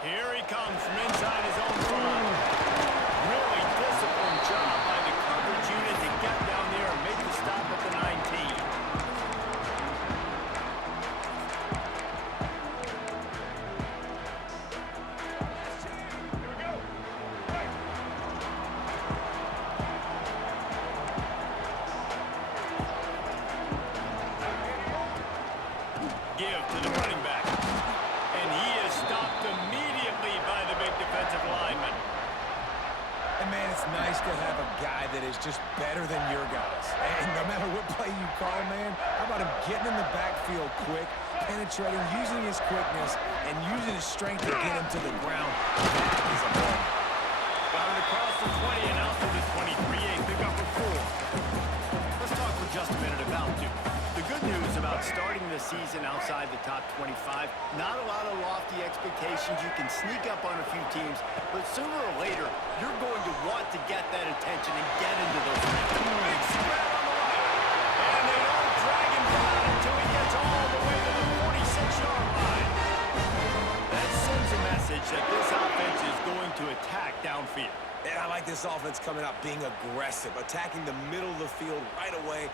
Here he comes from inside his own front. Really disciplined job by the coverage unit to get down there and make the stop at the 19. Give to the running back. And he is stopped immediately by the big defensive lineman. And, man, it's nice to have a guy that is just better than your guys. And no matter what play you call, man, how about him getting in the backfield quick, penetrating, using his quickness, and using his strength to get him to the ground. That is a ball. Got it across the 20 and out to the 23. A pickup of 4. Let's talk for just a minute about Duke. The good news about starting the season outside the top 25, not a lot of lofty expectations. You can sneak up on a few teams, but sooner or later, you're going to want to get that attention and get into those games. Big spread on the right, and they don't drag him down until he gets all the way to the 46-yard line. That sends a message that this offense is going to attack downfield. Yeah, I like this offense coming out being aggressive, attacking the middle of the field right away,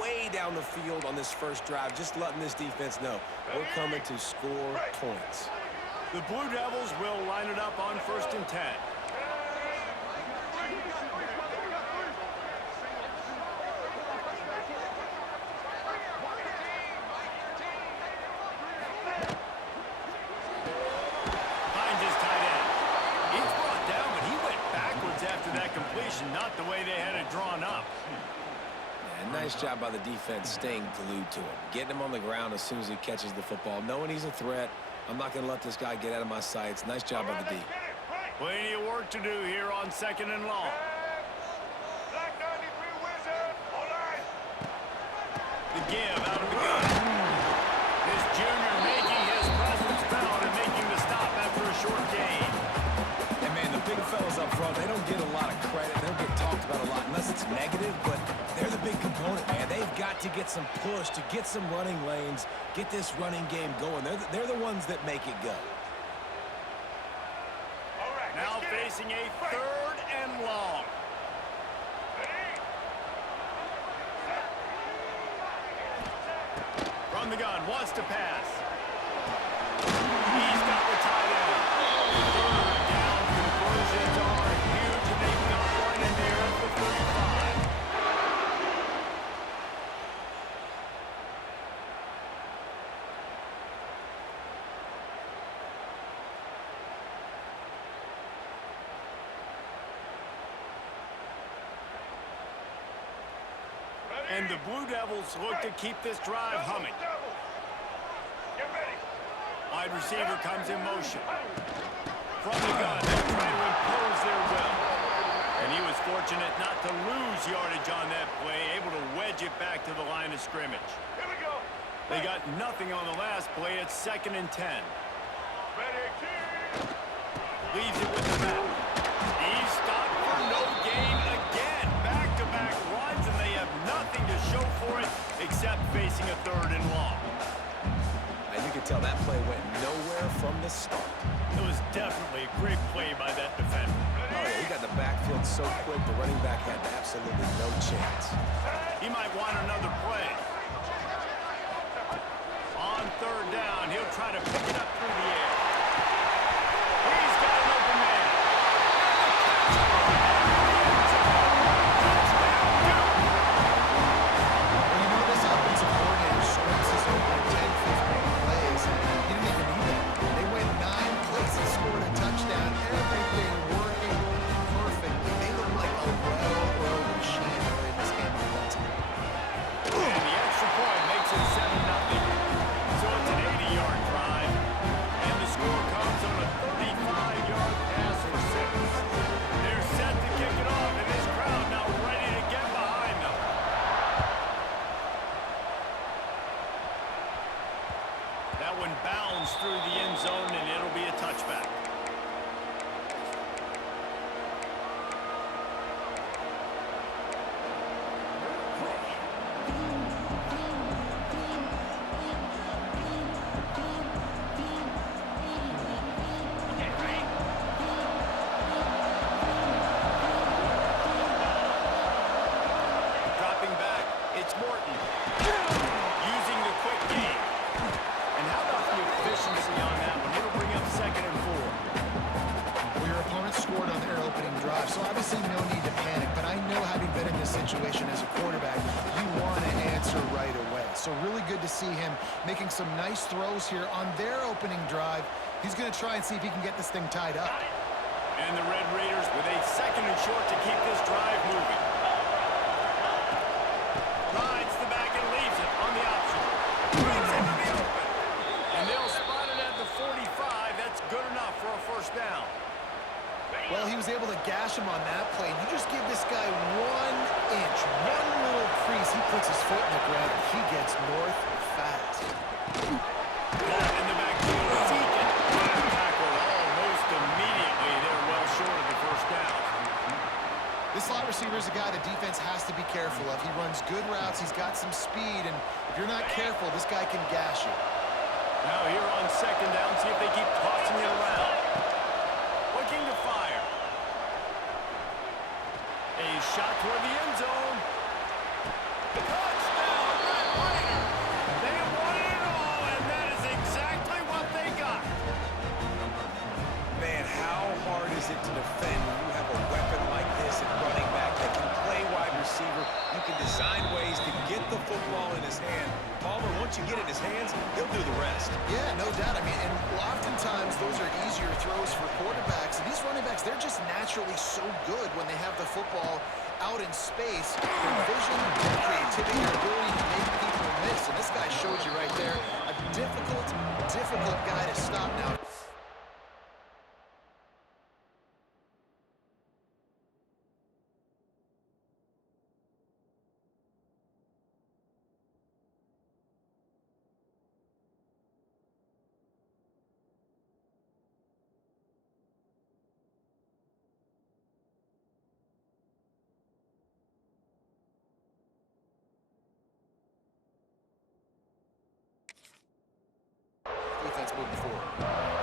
way down the field on this first drive, just letting this defense know we're coming to score points. The Blue Devils will line it up on 1st and 10. Hines is tight end. He's brought down, but he went backwards after that completion, not the way they had it drawn up. And nice job by the defense staying glued to him, getting him on the ground as soon as he catches the football, knowing he's a threat. I'm not going to let this guy get out of my sights. Nice job by the D. Plenty of work to do here on 2nd and long. The give out of the gun. This junior making his presence felt and making the stop after a short gain. And, man, the big fellas up front, they don't get a lot of credit. They don't get talked about a lot unless it's negative, but they're the big component, man. They've got to get some push, to get some running lanes, get this running game going. They're the ones that make it go. Now facing a 3rd and long. From the gun, wants to pass. He's got the tight end. 3rd down conversions are huge, and they've got one in there at the 35. And the Blue Devils look to keep this drive humming. Wide receiver comes in motion. From the gun, they'll try to impose their will. And he was fortunate not to lose yardage on that play, able to wedge it back to the line of scrimmage. They got nothing on the last play. It's 2nd and 10. Leaves it with the back. He's stopped for no gain again. Back-to-back runs, and they have nothing to show for it except facing a 3rd and long. And you can tell that play went nowhere from the start. It was definitely a great play by that defender. Oh, yeah, he got the backfield so quick, the running back had absolutely no chance. He might want another play. On 3rd down, he'll try to pick it up through the air. He's got an open man. Well, you know this offensive coordinator scripts his opening 10, 15 plays. He didn't even need that. They went 9 plays and scored a touchdown. Everything working perfectly. They look like a well-oiled machine in this game offensively. And the extra point makes it 7-0. So it's an 80-yard drive. And the score comes on a 35-yard pass for 6. They're set to kick it off, and this crowd now ready to get behind them. That one bounds through the end zone, and it'll be a touchback. Dropping back, it's Morton. Using the quick game. And how about the efficiency on that one? It'll bring up 2nd and 4. Well, your opponent scored on their opening drive, so obviously no need to panic. But I know, having been in this situation as a quarterback, you want to answer right away. So really good to see him making some nice throws here on their opening drive. He's going to try and see if he can get this thing tied up. And the Red Raiders with a 2nd and short to keep this drive moving. Rides the back and leaves it on the option. Runs into the open. And they'll spot it at the 45. That's good enough for a 1st down. Well, he was able to gash him on that play. You just give this guy 1 inch, one little crease. He puts his foot in the ground, and he gets north fast. Caught in the backfield. Deacon. Tackle almost immediately. They're well short of the 1st down. This slot receiver is a guy the defense has to be careful of. He runs good routes. He's got some speed, and if you're not careful, this guy can gash you. Now here on 2nd down, see if they keep tossing it around. Looking to fire. A shot toward the end zone. Touchdown, Red Raiders! They won it all, and that is exactly what they got. Man, how hard is it to defend when you have a weapon like this at running back that can play wide receiver? You can design ways to get the football in his hand. Palmer, once you get it in his hands, he'll do the rest. Yeah, no doubt. I mean, and oftentimes those are easier throws for quarterbacks. And these running backs, they're just naturally so good when they have the football out in space. Their vision, their creativity, their ability to make people miss. And this guy showed you right there, a difficult guy to stop now. Defense moving forward.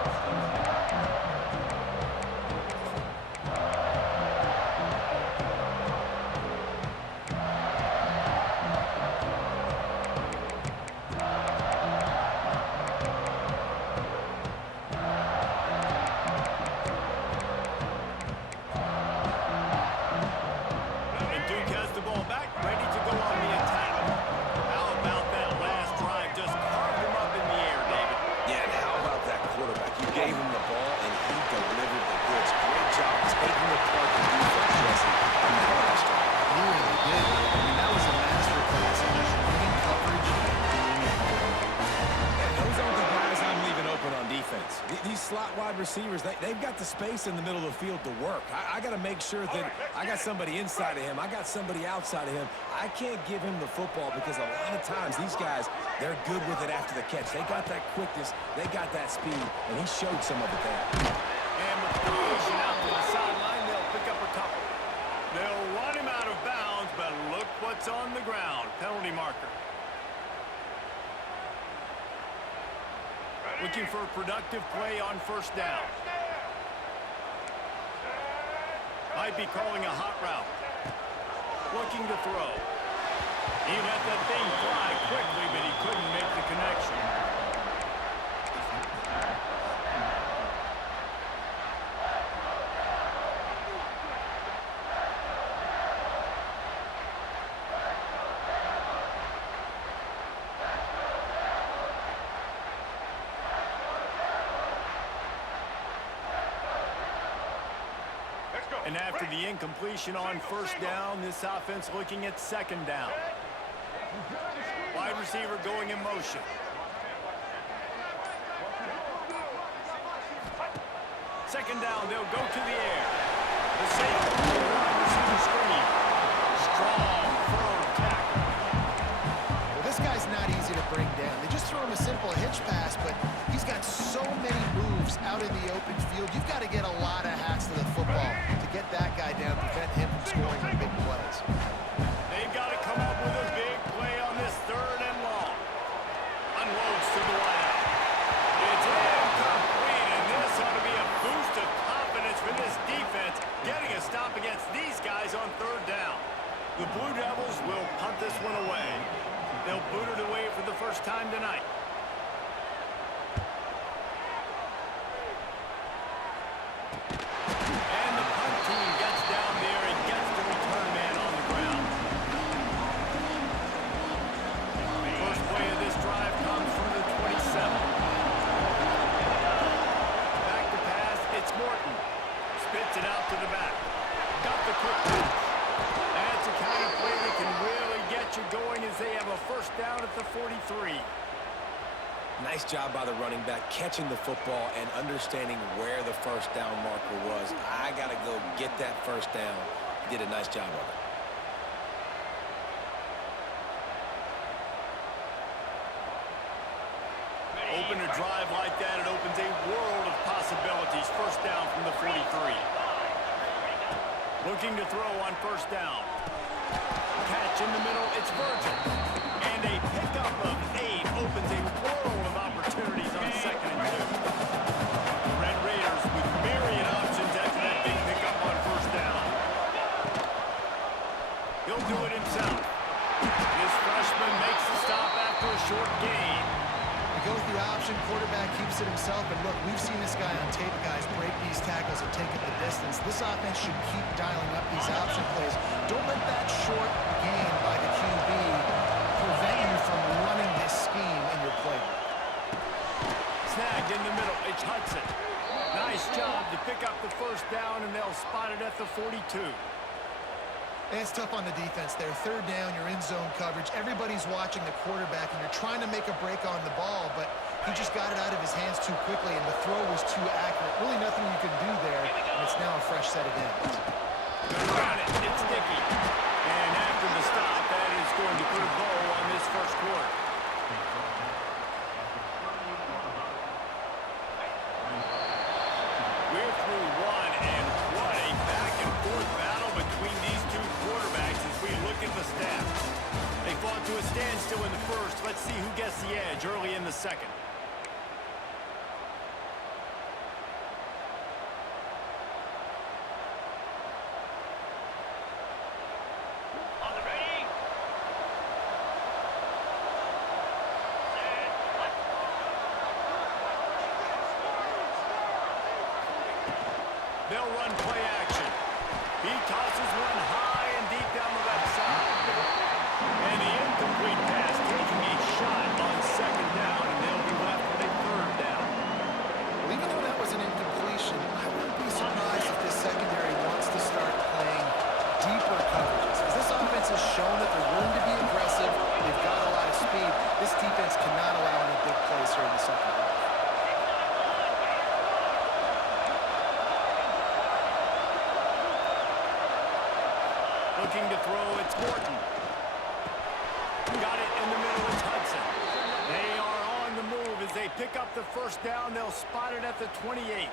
wide receivers, they've got the space in the middle of the field to work. I got to make sure that I got somebody inside of him. I got somebody outside of him. I can't give him the football because a lot of times these guys, they're good with it after the catch. They got that quickness. They got that speed, and he showed some of it there. And with the completion out to the sideline, they'll pick up a couple. They'll run him out of bounds, but look what's on the ground. Penalty marker. Looking for a productive play on first down. Might be calling a hot route. Looking to throw. He let that thing fly quickly, but he couldn't make the connection. And after the incompletion on first down, this offense looking at second down. Wide receiver going in motion. Second down, they'll go to the air. The safety, wide receiver screen. Strong, firm tackle. Well, this guy's not easy to bring down. They just throw him a simple hitch pass, but he's got so many moves out in the open field. You've got to get a lot of hacks to the football to get that guy down, prevent him from scoring on big plays. They've got to come up with a big play on this third and long. Unloads to the wideout. It's incomplete, and this ought to be a boost of confidence for this defense, getting a stop against these guys on third down. The Blue Devils will punt this one away. They'll boot it away for the first time tonight. And the punt team gets down there and gets the return man on the ground. First play of this drive comes from the 27. Back to pass, it's Morton. Spits it out to the back. Got the quick pass. That's the kind of play that can really get you going as they have a first down at the 43. Nice job by the running back, catching the football and understanding where the first down marker was. I got to go get that first down. He did a nice job of it. Open a drive like that, it opens a world of possibilities. First down from the 43. Looking to throw on first down. Catch in the middle, it's Virgil. And a pickup of 8 opens a world of opportunities on second and 2. Red Raiders with myriad options after that big pickup on first down. He'll do it himself. This freshman makes the stop after a short gain. He goes the option, quarterback keeps it himself, and look, we've seen this guy on tape, guys, break these tackles and take it the distance. This offense should keep dialing up these option plays. Don't let that short gain by the QB prevent you from running this scheme in your playbook. Snagged in the middle, it's Hudson. Nice job to pick up the first down, and they'll spot it at the 42. And it's tough on the defense there. Third down, you're in zone coverage. Everybody's watching the quarterback, and you're trying to make a break on the ball, but he just got it out of his hands too quickly, and the throw was too accurate. Really nothing you can do there, and it's now a fresh set of downs. Got it, it's Dickey. And after the stop, that is going to put a bow on this first quarter. We're through one, and what a back-and-forth battle between these two quarterbacks as we look at the stats. They fought to a standstill in the first. Let's see who gets the edge early in the second. They'll run play action. He tosses one high and deep down the left side. And the incomplete pass taking a shot on second down, and they'll be left with a third down. Well, even though that was an incompletion, I wouldn't be surprised if this secondary wants to start playing deeper coverages. Because this offense has shown that they're willing to be aggressive. They've got a lot of speed. This defense cannot allow any big plays here in the second half. pick up the first down. They'll spot it at the 28.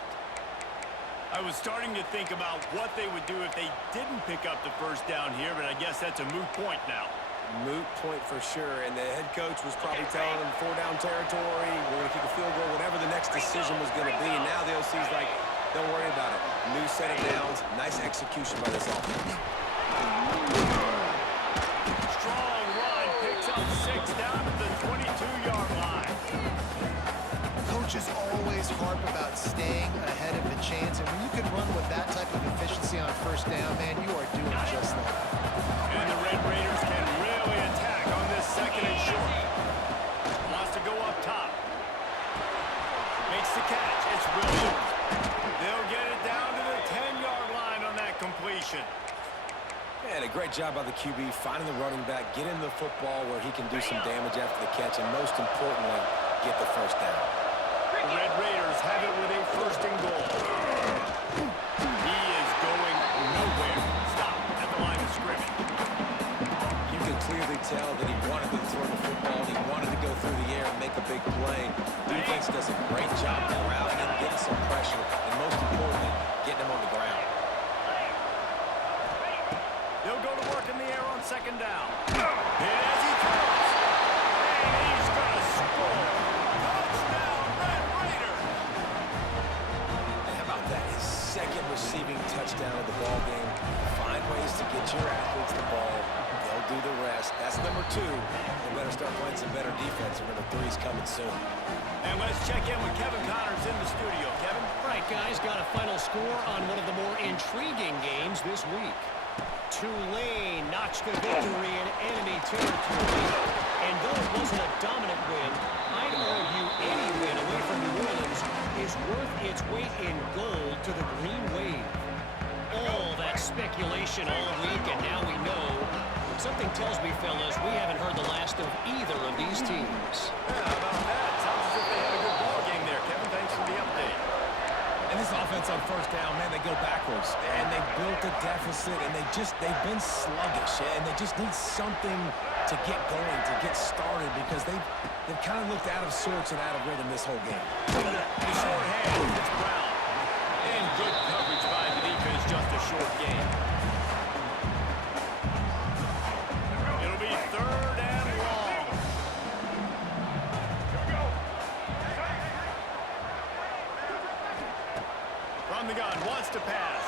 I was starting to think about what they would do if they didn't pick up the first down here, but I guess that's a moot point now. Moot point for sure, and the head coach was probably telling them 4-down territory, we're going to kick a field goal, whatever the next decision was going to be, and now the OC's like, don't worry about it. New set of downs, nice execution by this offense. Strong run, picks up 6 down to the 22-yard line. Coaches always harp about staying ahead of the chains, and when you can run with that type of efficiency on first down, man, you are doing just that. And the Red Raiders can really attack on this second and short. Wants to go up top. Makes the catch. It's Williams. They'll get it down to the 10-yard line on that completion. Man, a great job by the QB finding the running back, getting the football where he can do some damage after the catch, and most importantly, get the first down. The Red Raiders have it with a first and goal. He is going nowhere. Stop at the line of scrimmage. You can clearly tell that he wanted to throw the football. He wanted to go through the air and make a big play. Defense does a great job corralling him, getting some pressure, and most importantly, getting him on the ground. They'll go to work in the air on second down. And as he throws, and he's going to score. Touchdown, Red Raiders! And how about that? His second receiving touchdown of the ball game. Find ways to get your athletes the ball. They'll do the rest. That's number 2. They better start playing some better defense. Number 3 is coming soon. And let's check in with Kevin Connors in the studio. Kevin? Right, guys, got a final score on one of the more intriguing games this week. Tulane notched the victory in enemy territory. And though it wasn't a dominant win, I'd argue any win away from New Orleans is worth its weight in gold to the Green Wave. All that speculation all week, and now we know. Something tells me, fellas, we haven't heard the last of either of these teams. Yeah, how about that? Sounds as if they had a good ball game there. Kevin, thanks for the update. And this offense on first down, man, they go backwards. And they built a deficit, and they've been sluggish. And they just need something to get going, to get started, because they've kind of looked out of sorts and out of rhythm this whole game. The short hand, it's Brown. And good coverage by the defense, just a short game. It'll be 3rd and long. From the gun, wants to pass.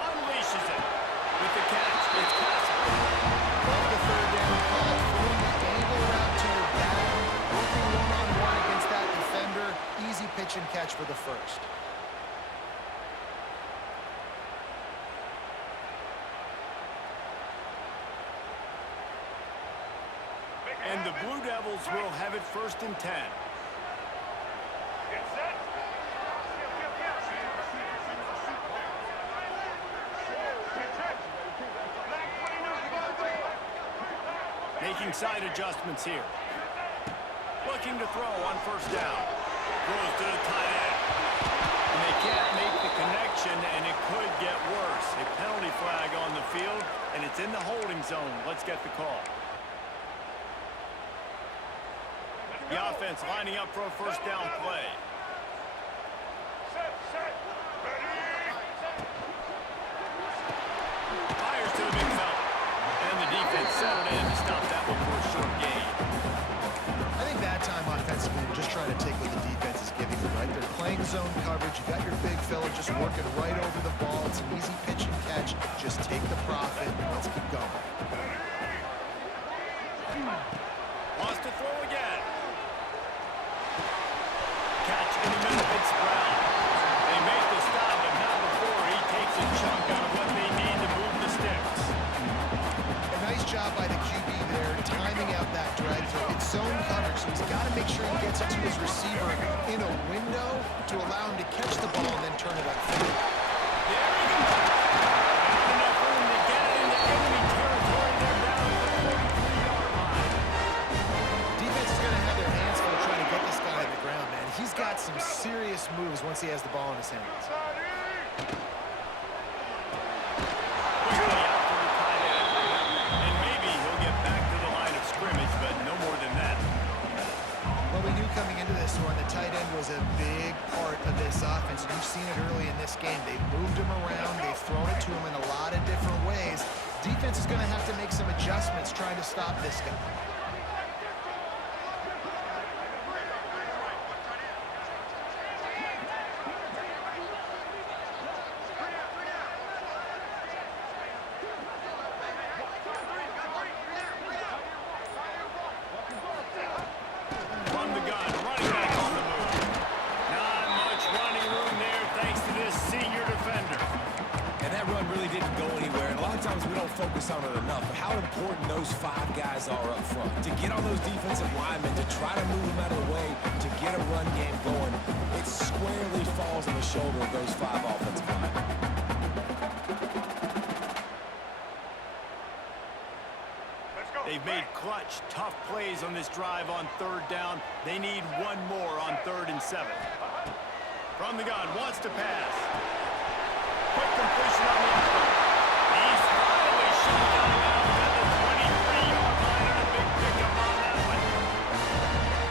Unleashes it. With the catch, it's Castle. Love the third down call, throwing the angle route to your back, working one-on-one against that defender. Easy pitch and catch for the first. And the Blue Devils will have it 1st and 10. Making side adjustments here. Looking to throw on first down. Throws to the tight end. And they can't make the connection, and it could get worse. A penalty flag on the field, and it's in the holding zone. Let's get the call. The offense lining up for a first down play. Fires to the big fella. And the defense settled in to stop that one for a short gain. I think that time offensively, you're just trying to take what the defense is giving you, right? They're playing zone coverage. You got your big fella just working right over the ball. It's an easy pitch and catch. Just take the profit and let's keep going. Wants to throw again. Catch in the middle. It's Brown. They make the stop, but not before he takes a chunk out of what they need to move the sticks. A nice job by the QB there, timing out that drag throw. It's zone coverage, so he's got to make sure he gets it to his receiver in a window to allow him to catch the ball and then turn it upfield. There we go. Not enough room to get it into enemy territory. They're down at the 43-yard line. Defense is going to have their hands full trying to get this guy on the ground, man. He's got some serious moves once he has the ball in his hands. Quickly out to the tight end. And maybe he'll get back to the line of scrimmage, but no more than that. Well, we knew coming into defense is going to have to make some adjustments trying to stop this guy. From the gun, running back on the move. Not much running room there thanks to this senior defender. And that run really didn't go anywhere. And a lot of times we don't focus on it enough. But how important those 5 guys are up front. To get on those defensive linemen, to try to move them out of the way, to get a run game going, it squarely falls on the shoulder of those 5 offensive linemen. They've made clutch, tough plays on this drive on 3rd down. They need one more on 3rd and 7. From the gun, wants to pass. Quick completion on the end. He's finally shot down out at the 23-yard line and a big pickup on that one.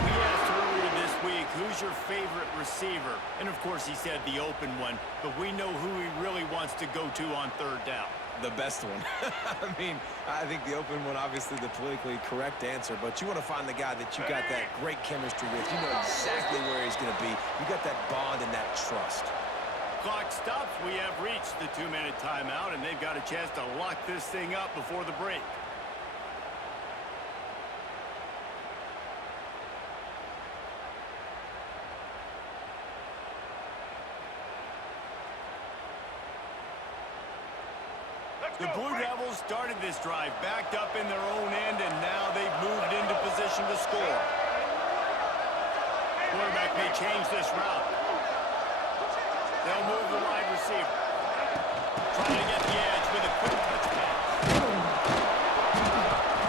We asked earlier this week, who's your favorite receiver? And of course he said the open one, but we know who he really wants to go to on 3rd down. The best one. I mean, I think the open one, obviously the politically correct answer, but you want to find the guy that you got that great chemistry with. You know exactly where he's going to be. You got that bond and that trust. Clock stops. We have reached the 2-minute timeout, and they've got a chance to lock this thing up before the break. The Blue Devils started this drive backed up in their own end, and now they've moved into position to score. Quarterback may change this route. They'll move the wide receiver. Trying to get the edge with a quick touch pass.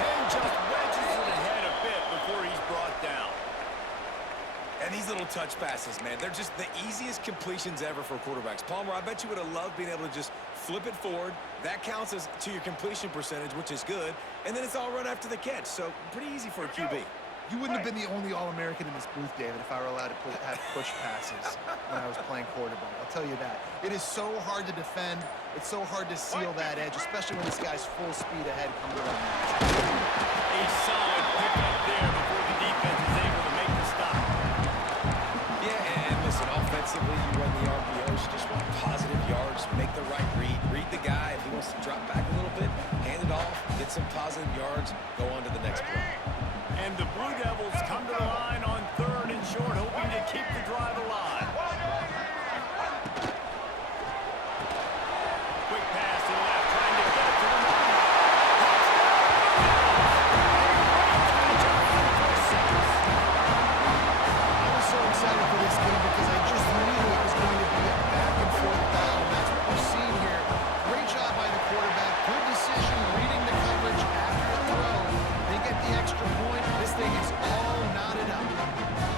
And just wedges it ahead a bit before he's brought down. And these little touch passes, man, they're just the easiest completions ever for quarterbacks. Palmer, I bet you would have loved being able to just flip it forward. That counts as to your completion percentage, which is good. And then it's all run after the catch. So pretty easy for a QB. You wouldn't have been the only All-American in this booth, David, if I were allowed to have push passes when I was playing quarterback. I'll tell you that. It is so hard to defend. It's so hard to seal that edge, especially when this guy's full speed ahead coming to run. A solid pickup there before the defense is able to make the stop. Yeah, and listen, offensively, you run the RPOs. You just want positive yards, make the right read. Read the guy. If he wants to drop back a little bit, hand it off, get some positive yards, go on to the next play. And the Blue Devils come to the line on 3rd and short, hoping to keep the drive alive. Quick pass to the left, trying to get it to the line. I was so excited for this game because I just knew it was going to be a back-and-forth battle. That's what we're seeing here. Great job by the quarterback. Good decision, reading the coverage after a throw. They get the extra point. This thing is all knotted up.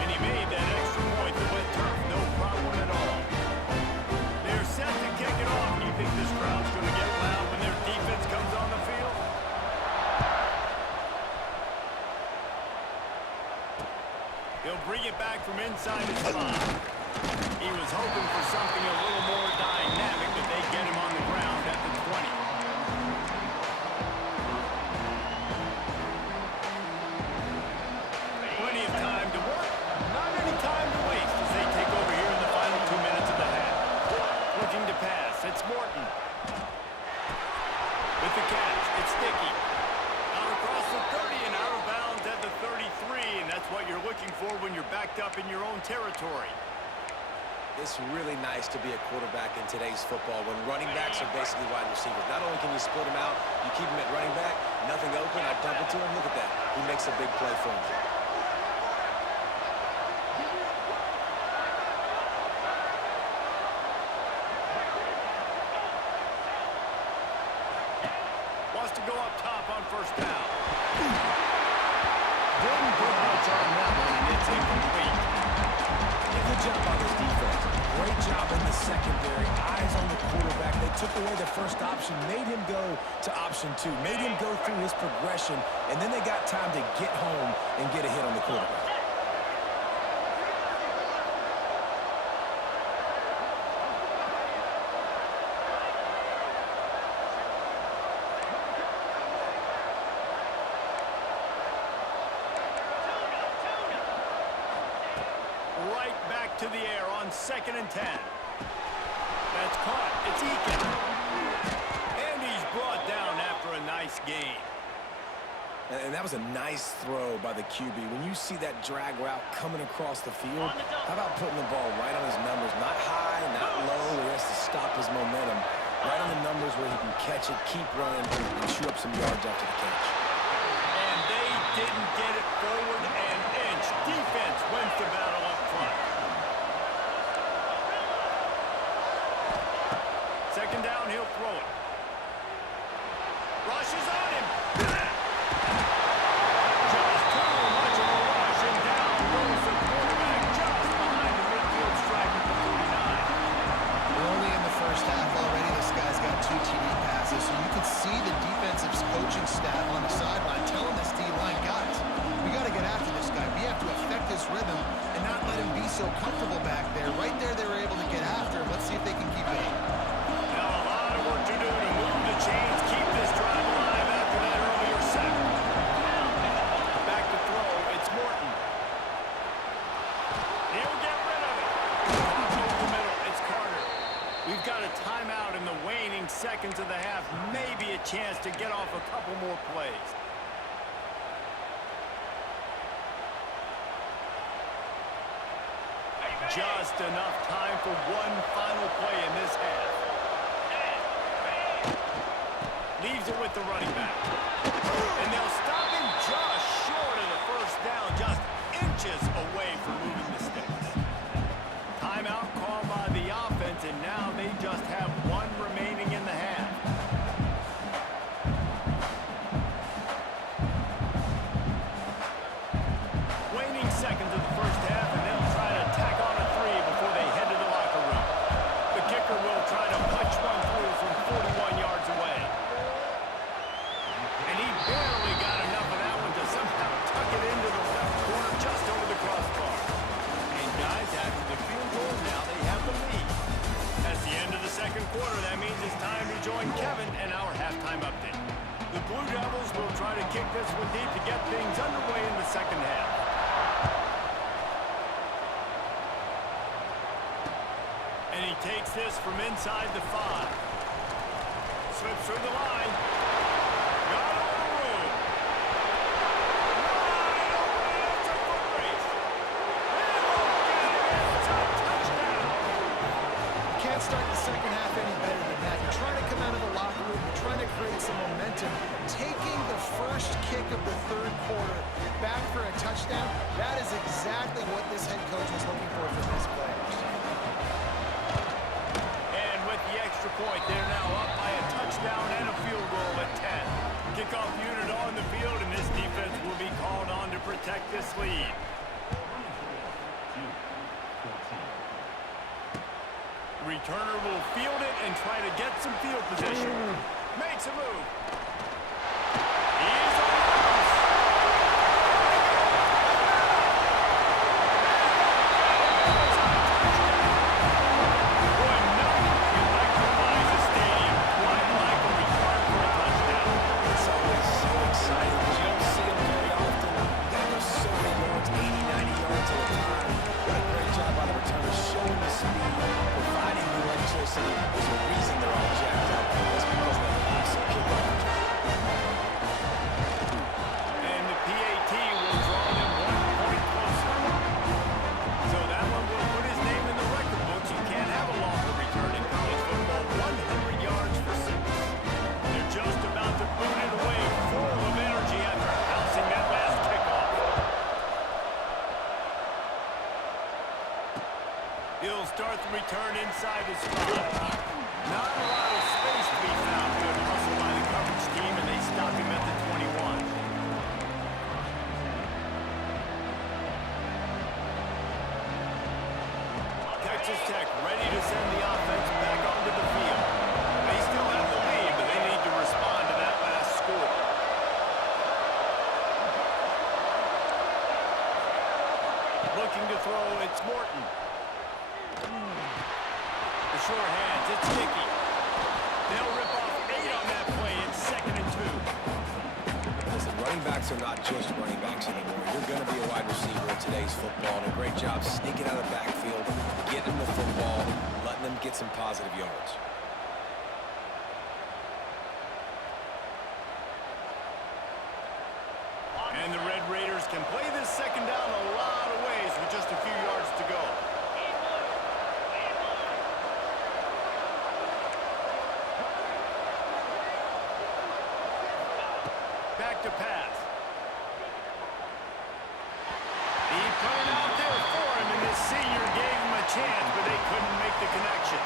And he made that extra point to wet turf, no problem at all. They're set to kick it off. Do you think this crowd's going to get loud when their defense comes on the field? He'll bring it back from inside his 5. He was hoping for something a little more dynamic, but they get him on the ground at the 20. Plenty of time to work, not any time to waste as they take over here in the final 2 minutes of the half. Looking to pass, it's Morton. With the catch, it's Sticky. Out across the 30 and out of bounds at the 33, and that's what you're looking for when you're backed up in your own territory. It's really nice to be a quarterback in today's football when running backs are basically wide receivers. Not only can you split them out, you keep them at running back, nothing open, I dump it to him. Look at that. He makes a big play for him. Wants to go up top on 1st down. Didn't put much on that one, and it's incomplete. Good job by this defense. Great job in the secondary. Eyes on the quarterback. They took away the first option, made him go to option 2, made him go through his progression, and then they got time to get home and get a hit on the quarterback. back to the air on 2nd and 10. That's caught. It's Eakin. And he's brought down after a nice gain. And that was a nice throw by the QB. When you see that drag route coming across the field, how about putting the ball right on his numbers? Not high, not low, where he has to stop his momentum. Right on the numbers where he can catch it, keep running, and shoot up some yards after the catch. And they didn't get it forward an inch. Defense wins the battle up front. 2nd down, he'll throw it. Rush is on him. Just too much of a rush, and down goes the quarterback just behind the midfield stripe at the 49. We're only in the first half already. This guy's got 2 TD passes, so you can see the defensive coaching staff on the sideline telling this D-line, guys, we got to get after this guy. We have to affect his rhythm and not let him be so comfortable back there. Right there, they were able to get after him. Let's see if they can keep it up. Now a lot of work to do to move the chains, keep this drive alive after that earlier sack. Back to throw, it's Morton. He'll get rid of it. Over the middle, it's Carter. We've got a timeout in the waning seconds of the half. Maybe a chance to get off a couple more plays. Just enough time for one final play in this half. Leaves it with the running back. And they'll stop him just short of the first down, just inches away from moving the sticks. Timeout called by the offense, and now they just have one remaining in the half. Waning seconds of the first half, and they'll try to tack on a 3 before they head to the locker room. The kicker will try to punch one through from 41 yards away. And he barely got enough of that one to somehow tuck it into the left corner just over the crossbar. And guys, after the field goal, now they have the lead. That's the end of the second quarter. That means it's time to join Kevin and our halftime update. The Blue Devils will try to kick this one deep to get things underway in the second half. And he takes this from inside the 5. Slips through the line. Got all the room. Wide open. It's a foot race. And we'll get it. It's a touchdown. You can't start the second half any better than that. You're trying to come out of the locker room. You're trying to create some momentum. Taking the first kick of the third quarter back for a touchdown, that is exactly what this head coach was looking for from his players. And with the extra point, they're now up by a touchdown and a field goal at 10. Kickoff unit on the field, and this defense will be called on to protect this lead. Returner will field it and try to get some field position. Makes a move. He's on the loose. Boy, nothing electrifies a stadium quite like a return for a touchdown. It's always so exciting because you don't see them very often. You got to go so many yards, 80, 90 yards at a time. What a great job by the returner, showing the speed, providing the electricity. There's a reason they're all jacked up. That's because of that awesome kickoff return. And the PAT will draw them 1 point closer. So that one will put his name in the record books. You can't have a longer return in college football. 100 yards for 6. They're just about to boot it away, full of energy after housing that last kickoff. He'll start the return inside his 5. Not a lot of space to be found. Good hustle by the coverage team, and they stop him at the 21. Texas Tech ready to send the offense back onto the field. They still have the lead, but they need to respond to that last score. Looking to throw, it's Morton. The short hands, it's Dickey. They'll rip off 8 on that play. It's 2nd and 2. Listen, running running backs are not just running backs anymore. You're going to be a wide receiver in today's football, and a great job sneaking out of the backfield, getting the football, letting them get some positive yards. And the Red Raiders can play this second down a lot of ways with just a few yards to go. Back to pass. He put it out there for him, and this senior gave him a chance, but they couldn't make the connection.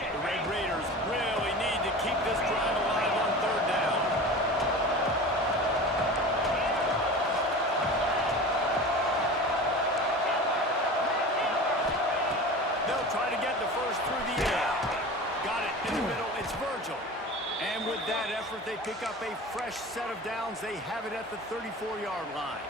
The Red Raiders really need to keep this drive alive on third down. They'll try to get the first through the air. Got it in the middle. It's Virgil. And with that effort, they pick up a fresh set of downs. They have it at the 34-yard line.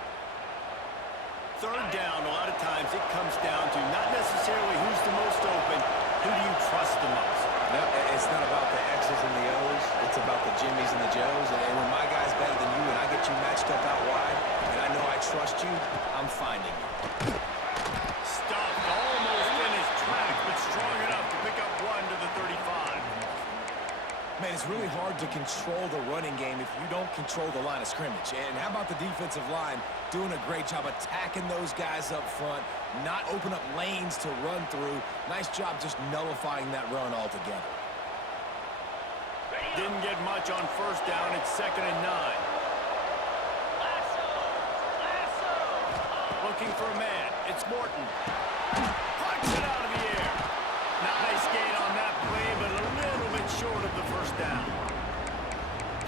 Third down, a lot of times it comes down to not necessarily who's the most open, who do you trust the most? No, it's not about the X's and the O's. It's about the Jimmys and the Joes. And when my guy's better than you and I get you matched up out wide, and I know I trust you, I'm finding you. Stuffed almost in his tracks, but strong enough to pick up one to the 35. Man, it's really hard to control the running game if you don't control the line of scrimmage. And how about the defensive line doing a great job attacking those guys up front, not open up lanes to run through. Nice job just nullifying that run altogether. Didn't get much on first down. It's 2nd and 9. Looking for a man. It's Morton. Punch it out of the air. Nice gain on that play, but a little bit short of the first down.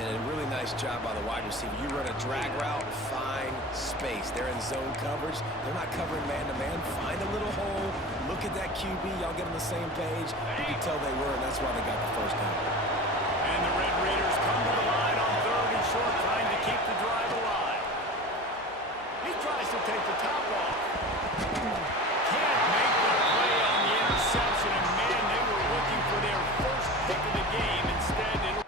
And a really nice job by the wide receiver. You run a drag route, find space. They're in zone coverage. They're not covering man-to-man. Find a little hole. Look at that QB. Y'all get on the same page. You can tell they were, and that's why they got the first down. And the Red Raiders come to the line on 3rd and short, trying to keep the drive alive. He tries to take the top off. Can't make the play on the interception, and man, they were looking for their first pick of the game. Instead, it'll...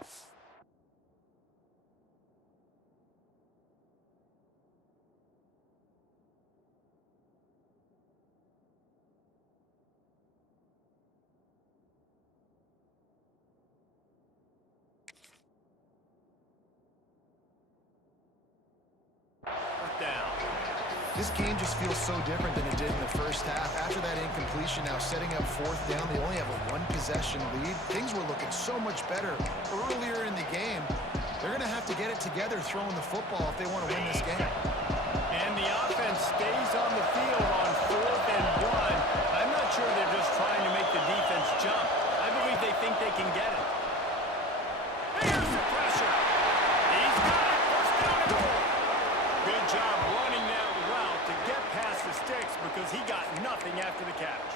down. This game just feels so different than it did in the first half. After that incompletion, now setting up 4th down, they only have a 1-possession lead. Things were looking so much better earlier in the game. They're going to have to get it together throwing the football if they want to win this game. And the offense stays on the field on 4th and 1. I'm not sure they're just trying to make the defense jump. I believe they think they can get it. Here's the pressure. He's got it. First down and goal. Good job running that route to get past the sticks because he got nothing after the catch.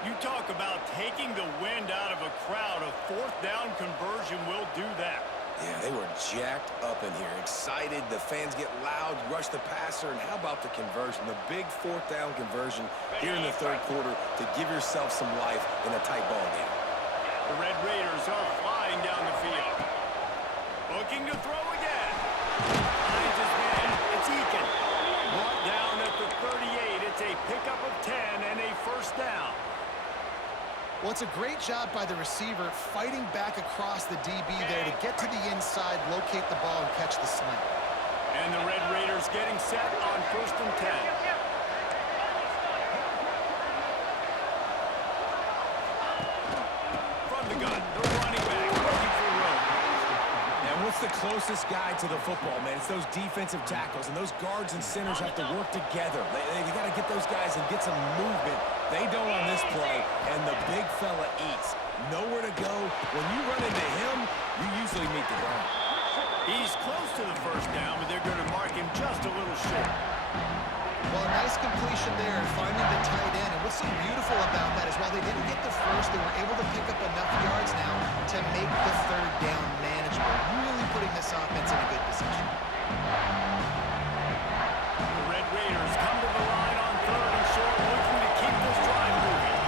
You talk about taking the wind out of a crowd. A 4th down conversion will do that. Yeah, they were jacked up in here, excited. The fans get loud, rush the passer, and how about the conversion? The big 4th down conversion here in the 3rd quarter to give yourself some life in a tight ball game. The Red Raiders are flying down the field. Looking to throw again. Finds his man. It's Eakin. Brought down at the 38. It's a pickup of 10 and a first down. Well, it's a great job by the receiver fighting back across the DB there to get to the inside, locate the ball, and catch the slant. And the Red Raiders getting set on 1st and 10. From the gun, the running back looking for room. And what's the closest guy to the football, man? It's those defensive tackles, and those guards and centers have to work together. They got to get those guys and get some movement. They don't on this play, and the big fella eats. Nowhere to go. When you run into him, you usually meet the ground. He's close to the first down, but they're going to mark him just a little short. Well, a nice completion there and finding the tight end. And what's so beautiful about that is while they didn't get the first, they were able to pick up enough yards now to make the 3rd down manageable, really putting this offense in a good position. The Red Raiders come to the line on 3rd and short, looking to keep this drive moving.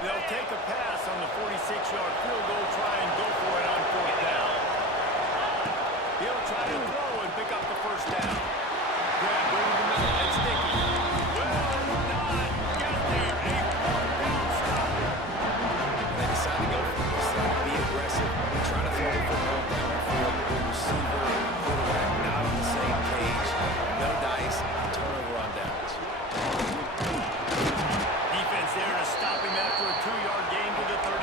They'll take a pass on the 46-yard field goal, try and go for it on 4th down. He'll try to throw and pick up the 1st down. Grab over the middle and sticky. Will not get there. A 4th down stop. They decide to go for it. Decide to be aggressive. Try to throw the football down the field. Receiver, quarterback, not on the same page. No dice. Turnover on downs. Defense there to stop him after a 2-yard gain to the 31.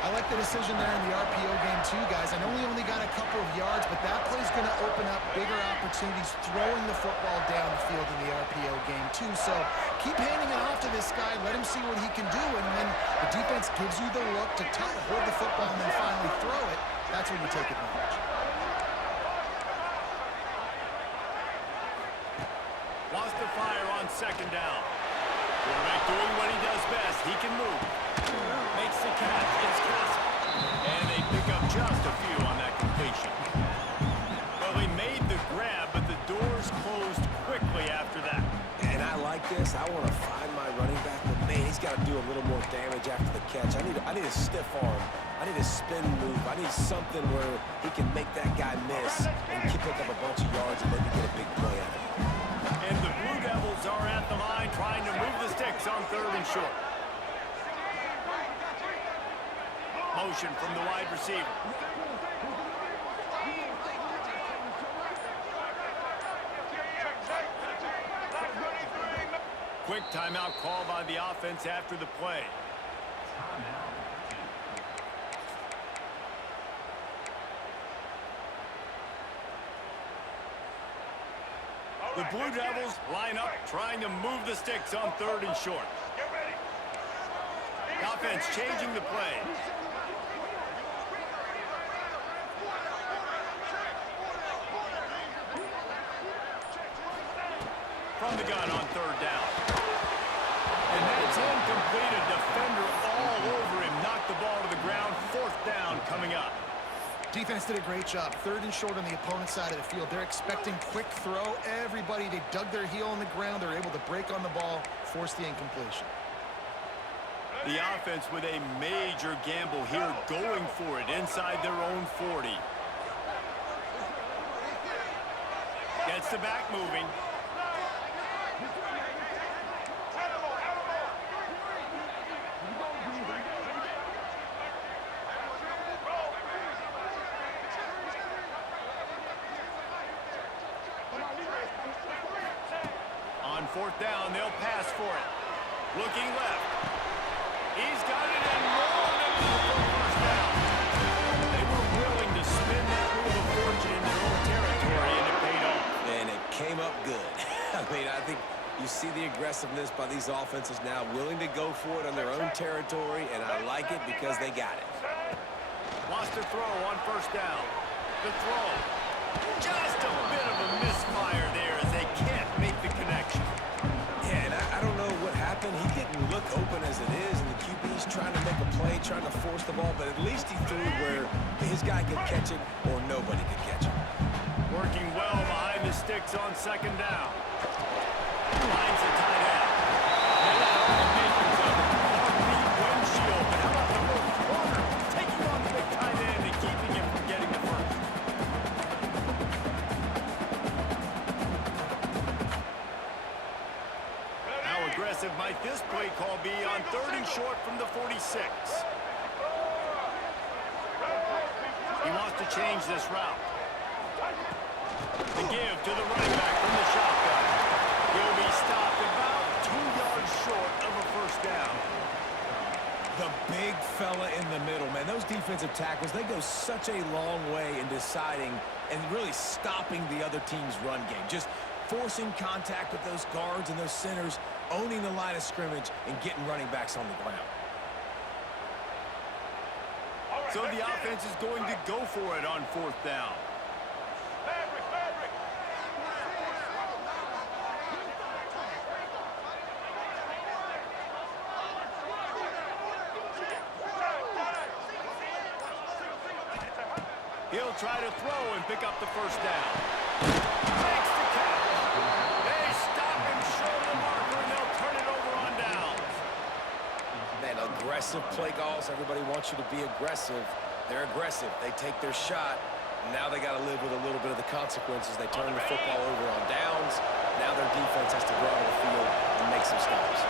I like the decision there in the RPO game too, guys. I know we only got a couple of yards, but that play's going to open up bigger opportunities throwing the football down the field in the RPO game too. So keep handing it off to this guy. Let him see what he can do. And when the defense gives you the look to hold the football and then finally throw it, that's when you take advantage. Wants to fire on 2nd down. Quarterback doing what he does best. He can move. Makes the catch. It's Castle. And they pick up just a few on that completion. Well, he made the grab, but the doors closed quickly after that. And I like this. I want to find my running back, but man, he's got to do a little more damage after the catch. I need a stiff arm. I need a spin move. I need something where he can make that guy miss and pick up a bunch of yards and maybe get a big play out of it. And the Blue Devils are at the line trying to move the sticks on 3rd and short. Motion from the wide receiver. Quick timeout call by the offense after the play. The Blue Devils line up, trying to move the sticks on 3rd and short. Offense changing the play. From the gun on 3rd down. And that's incomplete. A defender all over him. Knocked the ball to the ground. 4th down coming up. Defense did a great job. 3rd and short on the opponent's side of the field. They're expecting quick throw. Everybody, they dug their heel on the ground. They're able to break on the ball, force the incompletion. The offense with a major gamble here, going for it inside their own 40. Gets the back moving. On 4th down, they'll pass for it. Looking left. He's got it and more than enough for 1st down. They were willing to spin that wheel of fortune in their own territory, and it paid off. And it came up good. I mean, I think you see the aggressiveness by these offenses now, willing to go for it on their own territory, and I like it because they got it. Wants to throw on 1st down. The throw. Just a bit of a misfire there as they can't make the connection. Yeah, and I don't know what happened. He didn't look open as it is, and the QB's trying to make a play, trying to force the ball, but at least he threw where his guy could catch it or nobody could catch it. Working well behind the sticks on 2nd down. Finds a tight end. And now the makings of it. Deep windshield. But how about the road corner? Taking on the big tight end and keeping him from getting the 1st. How aggressive might this play call be on 3rd and short from the 46? He wants to change this route. The give to the running back from the shotgun. He'll be stopped about 2 yards short of a 1st down. The big fella in the middle, man. Those defensive tackles, they go such a long way in deciding and really stopping the other team's run game. Just forcing contact with those guards and those centers, owning the line of scrimmage, and getting running backs on the ground. So the offense is going to go for it on 4th down. He'll try to throw and pick up the 1st down. Makes the catch. They stop him short of the marker, and they'll turn it over on downs. play calls. Everybody wants you to be aggressive. They're aggressive. They take their shot. Now they got to live with a little bit of the consequences. They turn the football over on downs. Now their defense has to go out of the field and make some stops.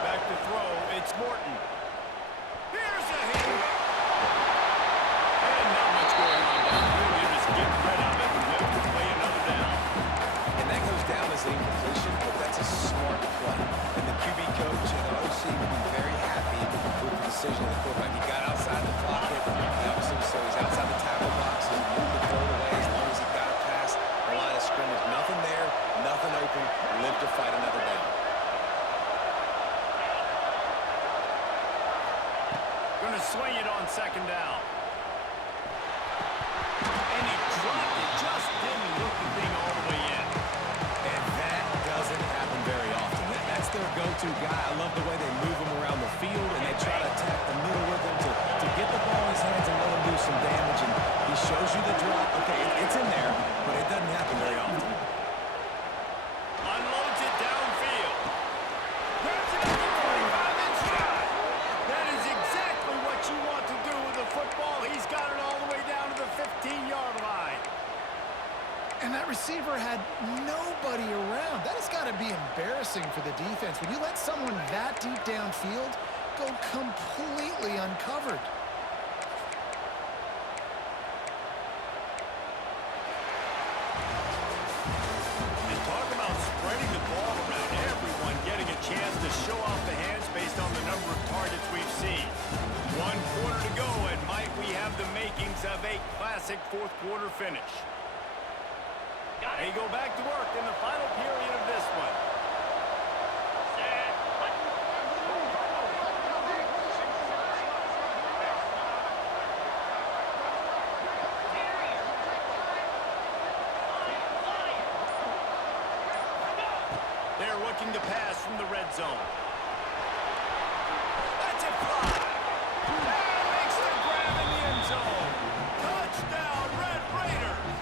Back to throw. It's Morton. Here's a hit. And not much going on down here. They just get rid of it and live to play another down. And that goes down as an incompletion, but that's a smart play. And the QB coach and the OC will be very happy with the decision of the quarterback. He got outside the pocket. He obviously, so he's outside the tackle box. He moved the throw away as long as he got it past the line of scrimmage. Nothing there, nothing open. Live to fight another down. Going to swing it on second down. And he dropped it. Just didn't look the thing all the way in. And that doesn't happen very often. That's their go-to guy. I love the way they move him around the field, and they try to attack the middle with him to get the ball in his hands and let him do some damage. And he shows you the drop. Okay, it's in there, but it doesn't happen very often. Unloads it downfield. Grabs it up to 25 stride. That is exactly what you want to do with the football. He's got it all the way down to the 15-yard line. And that receiver had nobody around. That has got to be embarrassing for the defense. When you let someone that deep downfield go completely uncovered. And talk about spreading the ball around. Everyone getting a chance to show off the hands based on the number of targets we've seen. 1 quarter to go, and might we have the makings of a classic fourth-quarter finish. They go back to work in the final period of this one. They're looking to pass from the red zone. That's a fly. And makes the grab in the end zone. Touchdown, Red Raiders.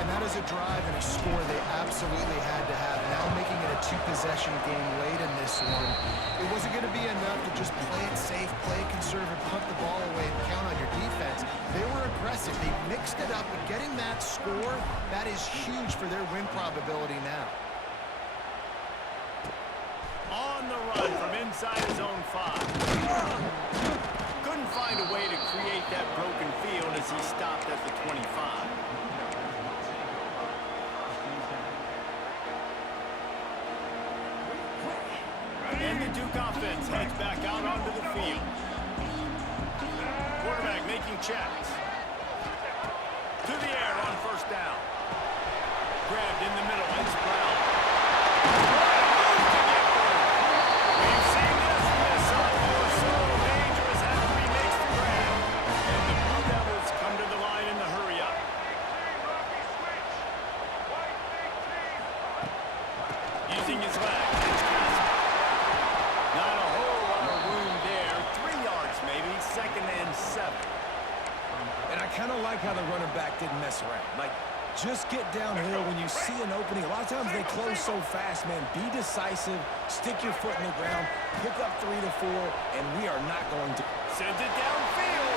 And that is a drive and a score they absolutely had to have. Now making it a 2-possession game late in this one. It wasn't going to be enough to just play it safe, play it conservative, punt the ball away, and count on your defense. They were aggressive. They mixed it up, but getting that score, that is huge for their win probability now. On the run from inside his own 5. Couldn't find a way to create that broken field as he stopped at the 25. And the Duke offense heads back out onto the field. Quarterback making checks. To the air on first down. Grabbed in the middle and Sprout. We've seen this from this offense. So dangerous, has to be makes the grab. And the Blue Devils come to the line in the hurry up. Using his legs. Not a whole lot of room there. 3 yards maybe. 2nd and 7. And I kind of like how the running back didn't mess around. Like, just get downhill when you see an opening. A lot of times they close so fast, man. Be decisive. Stick your foot in the ground. Pick up 3 to 4, and we are not going to. Sends it downfield.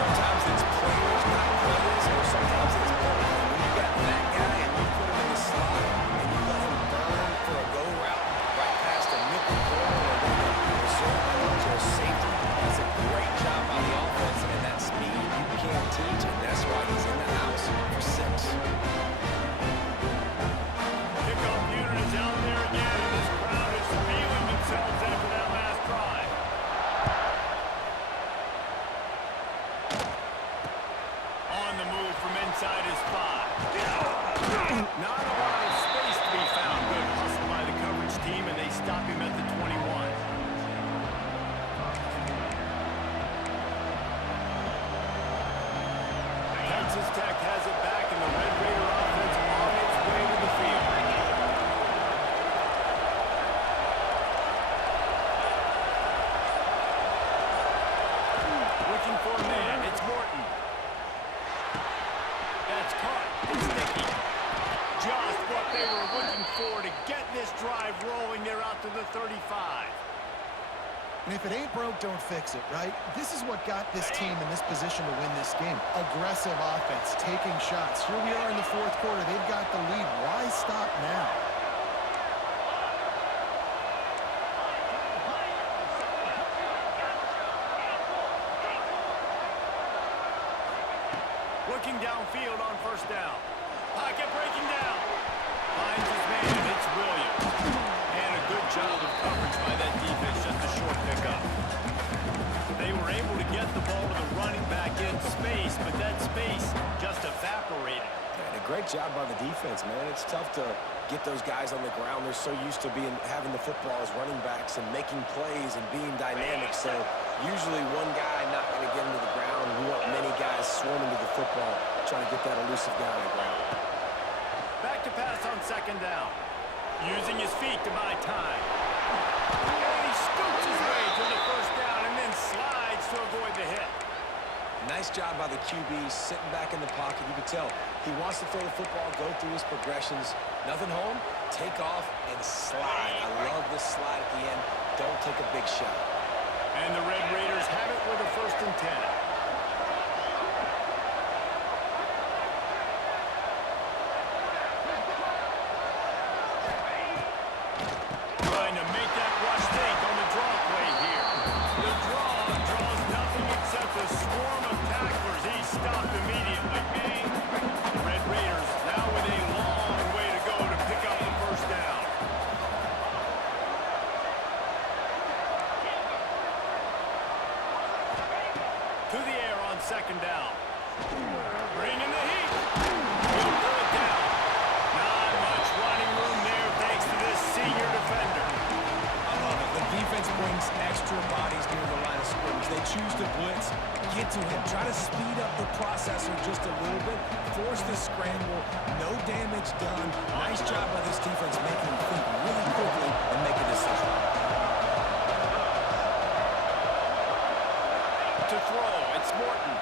Sometimes it's players, not players, or sometimes it's both. When you got that guy and you put him in the slot and you let him burn for a go route right past the nickel corner or the reserve corners or safety, that's a great job by the offense, and that speed you can't teach, and that's why he's in the house for 6. Kickoff unit is out there again, and this crowd is feeling themselves after that last drive. On the move from inside his 5. Not a lot of space to be found. Good hustle by the coverage team, and they stop him at the 21. Texas Tech has it back, and the Red Raider offense on its way to the field. just what they were looking for to get this drive rolling there out to the 35. And if it ain't broke, don't fix it, right? This is what got this team in this position to win this game. Aggressive offense, taking shots. Here we are in the fourth quarter. They've got the lead. Why stop now? Looking downfield on first down. Pocket breaking down. Finds his man. It's Williams. And a good job of coverage by that defense. Just a short pickup. They were able to get the ball to the running back in space, but that space just evaporated. And a great job by the defense, man. It's tough to get those guys on the ground. They're so used to having the football as running backs and making plays and being dynamic. So usually one guy not going to get into the ground. We want many guys swarming to the football, trying to get that elusive guy on the ground. Back to pass on second down. Using his feet to buy time. And he scoots his way to the first down and then slides to avoid the hit. Nice job by the QB, sitting back in the pocket. You can tell he wants to throw the football, go through his progressions. Nothing home, take off, and slide. I love this slide at the end. Don't take a big shot. And the Red Raiders have it with a 1st and 10. Trying to make that rush take on the draw play here. The draw draws nothing except a swarm of tacklers. He's stopped immediately. The Red Raiders now with a long way to go to pick up the first down. To the air on second down. Bringing the heat. He'll pull it down. Not much running room there thanks to this senior defender. I love it. The defense brings extra bodies near the line of scrimmage. They choose to blitz, get to him, try to speed up the processor just a little bit, force the scramble, no damage done. Nice job by this defense making him think really quickly and make a decision. To throw, it's Morton.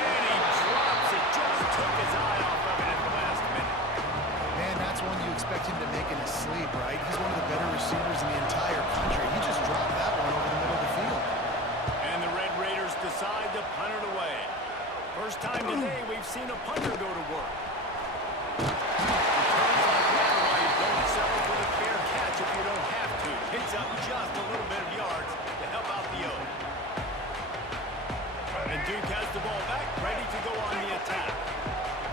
And he drops it. Just took his eye off of it at the last minute. Man, that's one you expect him to make in his sleep, right? He's one of the better receivers in the entire country. He just dropped that one over the middle of the field. And the Red Raiders decide to punt it away. First time today we've seen a punter go to work. Returns like that, why you don't settle for the fair catch if you don't have to. Picks up just a little bit of yards to help out the O. And Duke has the ball back, ready to go on the attack.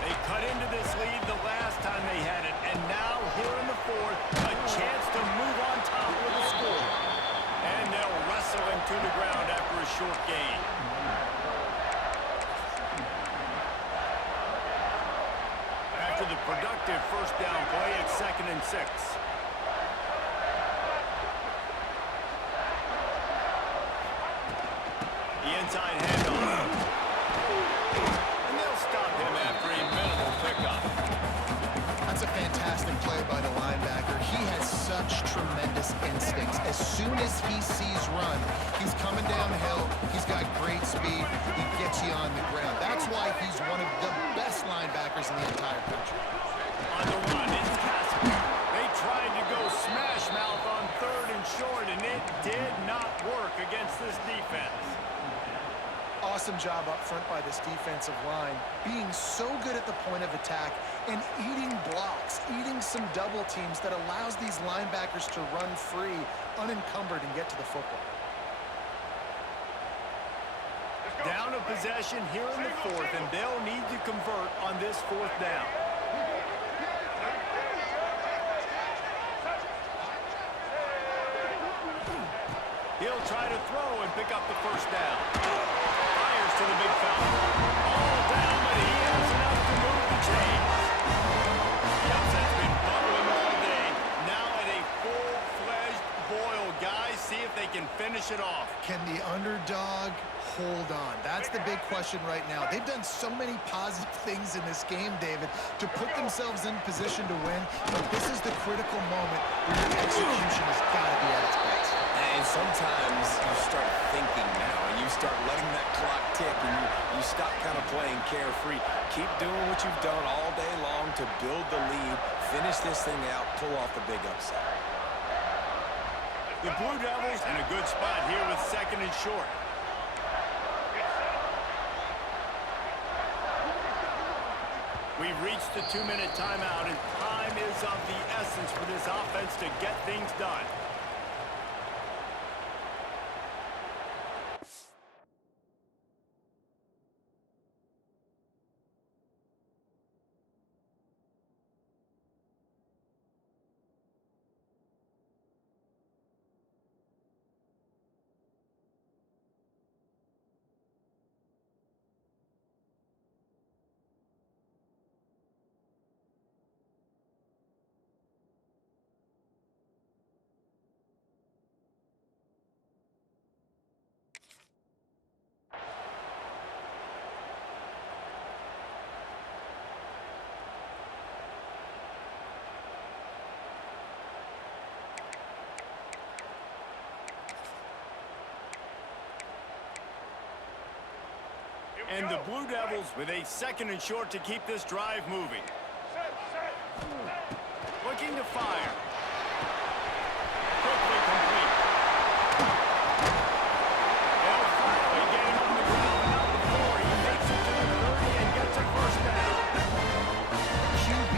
They cut into this lead the last time they had it, and now here in the fourth, a chance to move on top with a score. And they'll wrestle him to the ground after a short gain. After the productive first down play, it's 2nd and 6. The inside handoff. And they'll stop him after a minimal pickup. That's a fantastic play by the linebacker. He has such tremendous instincts. As soon as he sees run, he's coming downhill. He's got great speed. He gets you on the ground. That's why he's one of the best linebackers in the entire country. On the run, it's Casper. They tried to go smash mouth on 3rd and short, and it did not work against this defense. Awesome job up front by this defensive line, being so good at the point of attack and eating blocks, eating some double teams that allows these linebackers to run free, unencumbered, and get to the football. Down a possession here in the fourth, and they'll need to convert on this 4th down. He'll try to throw and pick up the first down. Fires to the big fella. All down, but he has enough to move the chains. The upset's been bubbling all day. Now at a full-fledged boil. Guys, see if they can finish it off. Can the underdog hold on? That's the big question right now. They've done so many positive things in this game, David, to put themselves in position to win, but this is the critical moment where your execution has got to be at its best. And sometimes you start thinking now, and you start letting that clock tick, and you stop kind of playing carefree. Keep doing what you've done all day long. long to build the lead, finish this thing out, pull off the big upset. The Blue Devils in a good spot here with second and short. We've reached the 2-minute timeout, and time is of the essence for this offense to get things done. And the Blue Devils with a second and short to keep this drive moving. Looking to fire. Quickly complete. They'll finally get him on the ground without the 4. He makes it to the 30 and gets a first down. QB,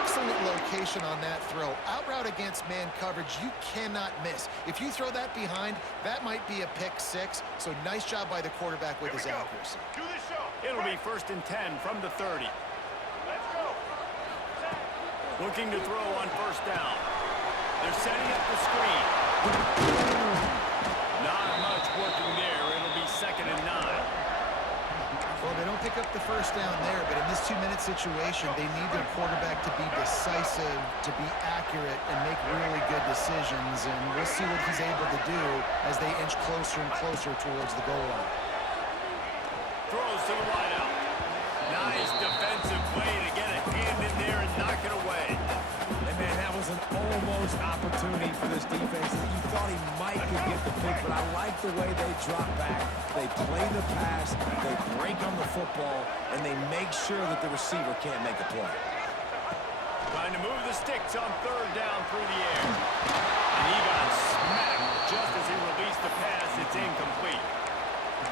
excellent location on that throw. Out route against man coverage, you cannot miss. If you throw that behind, that might be a pick 6. So nice job by the quarterback with his accuracy. It'll be 1st and 10 from the 30. Let's go. Looking to throw on first down. They're setting up the screen. Not much working there. It'll be 2nd and 9. Well, they don't pick up the first down there, but in this 2-minute situation, they need their quarterback to be decisive, to be accurate, and make really good decisions. And we'll see what he's able to do as they inch closer and closer towards the goal line. Throws to the wideout. Nice defensive play to get a hand in there and knock it away. And man, that was an almost opportunity for this defense. You thought he might could get the pick, but I like the way they drop back. They play the pass, they break on the football, and they make sure that the receiver can't make a play. Trying to move the sticks on 3rd down through the air. And he got smacked just as he released the pass. It's incomplete.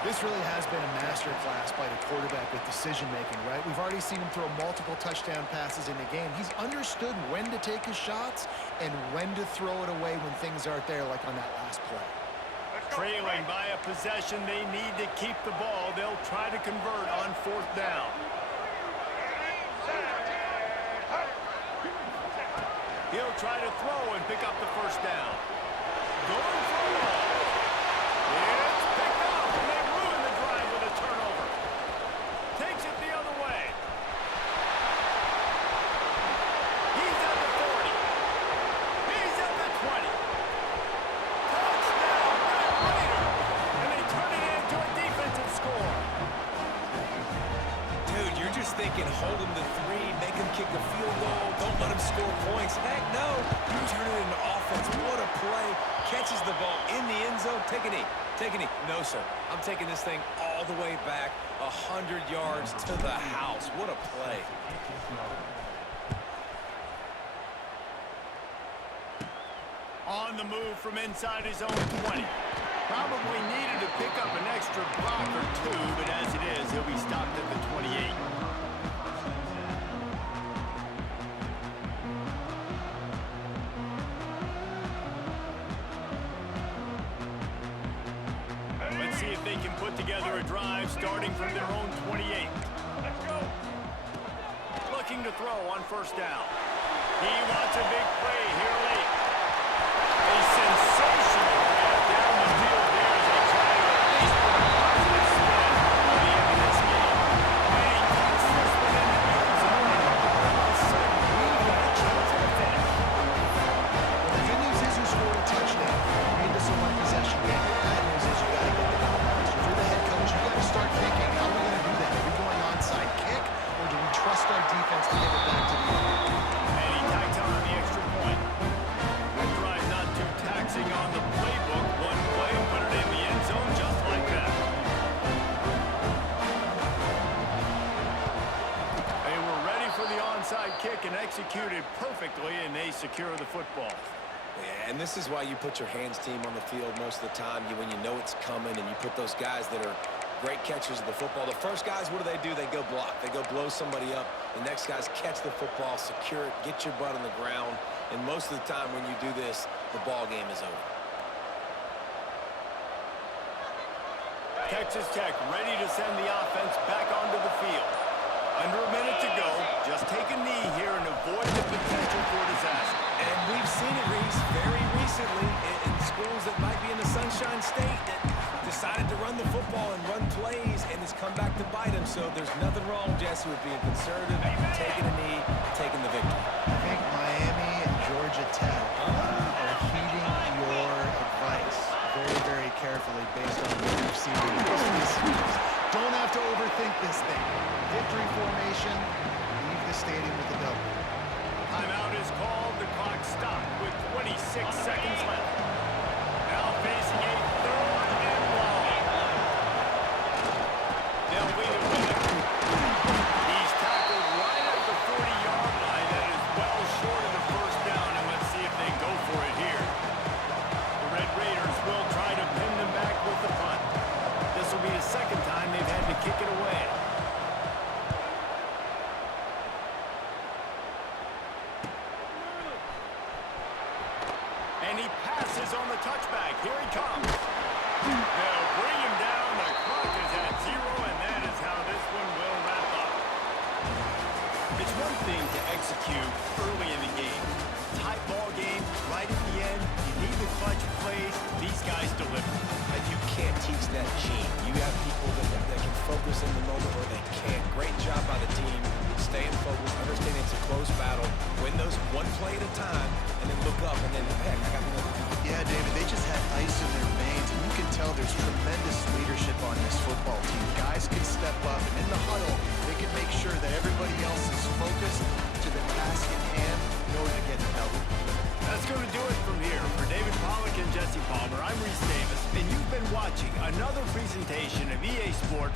This really has been a masterclass by the quarterback with decision-making, right? We've already seen him throw multiple touchdown passes in the game. He's understood when to take his shots and when to throw it away when things aren't there, like on that last play. Trailing by a possession, they need to keep the ball. They'll try to convert on 4th down. He'll try to throw and pick up the first down. Going for the ball. It's picked up, and they ruin the drive with a turnover. Takes it the other way. He's at the 40. He's at the 20. Touchdown, Red Raiders. And they turn it into a defensive score. Dude, you're just thinking hold him to 3, make him kick a field goal, don't let him score points. Heck no, you turn it into offense. What a play. Catches the ball in the end zone. Take a knee. Take a knee. No, sir. I'm taking this thing all the way back 100 yards to the house. What a play. On the move from inside his own 20. Probably needed to pick up an extra block or 2, but as it is, he'll be stopped at the 28. Let's see if they can put together a drive starting from their own 28. Let's go. Looking to throw on first down. He wants a big play here late. A sensational grab down the field there as they try to at least put a positive spin on the end of this game. And he cuts this one in the end zone. All of a sudden, we've got a chance at a finish. Well, the good news is you scored a touchdown. You made this a one-possession game. The bad news is you got to get the ball back. So if you're the head coach, you got to start thinking, how are we going to do that? Are we going onside kick, or do we trust our defense to get it back to the end? And he tacks on the extra point. executed perfectly, and they secure the football. Yeah, and this is why you put your hands team on the field most of the time. When you know it's coming, and you put those guys that are great catchers of the football. The first guys, what do? They go block. They go blow somebody up. The next guys catch the football, secure it, get your butt on the ground. And most of the time when you do this, the ball game is over. Texas Tech ready to send the offense back onto the field. Under a minute to go. Just take a knee here and avoid the potential for disaster. And we've seen it, Reese, very recently in schools that might be in the Sunshine State that decided to run the football and run plays, and it's come back to bite them. So there's nothing wrong, Jesse, with being conservative, taking a knee, taking the victory. I think Miami and Georgia Tech are heeding your advice very, very carefully based on what you've seen in this series. Don't have to overthink this thing. Victory formation, leave the stadium with a W. Timeout is called. The clock stopped with 26 seconds left. Now facing a third and long. They'll lead it with it. He's tackled right at the 40-yard line. That is well short of the first down, and let's see if they go for it here. The Red Raiders will try to pin them back with the punt. This will be the second time they've had to kick it away. And he passes on the touchback. Here he comes. They'll bring him down. The clock is at 0, and that is how this one will wrap up. It's one thing to execute early in the game. Tight ball game, right at the end. You need the clutch plays. These guys deliver. And you can't teach that gene. You have people that can focus in the moment or they can't. Great job by the team. Staying focused, understanding it's a close battle. Win those one play at a time, and then look up, and then, heck, I got another. Yeah, David, they just had ice in their veins, and you can tell there's tremendous leadership on this football team. Guys can step up, and in the huddle, they can make sure that everybody else is focused to the task at hand in order to get the W. That's going to do it from here. For David Pollack and Jesse Palmer, I'm Reese Davis, and you've been watching another presentation of EA Sports